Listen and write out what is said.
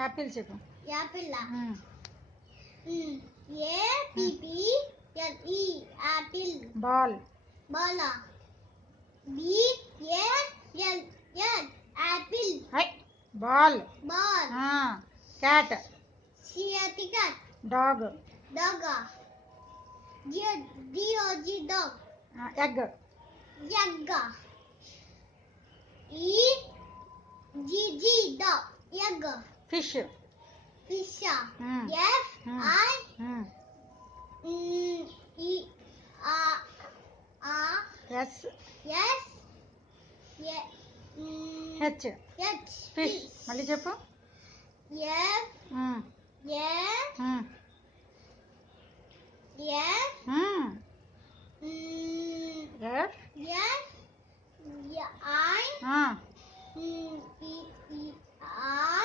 Apple చెప్పు. Apple APPLE Apple. Ball. Ball BALL Apple. Ball. Ball. Cat. cat. Dog. Dog. DOG dog. Egg. Egg. EGG dog. Egg. Fish. Fish. Mm. FISH. H. Fish. మళ్ళీ చెప్పు. I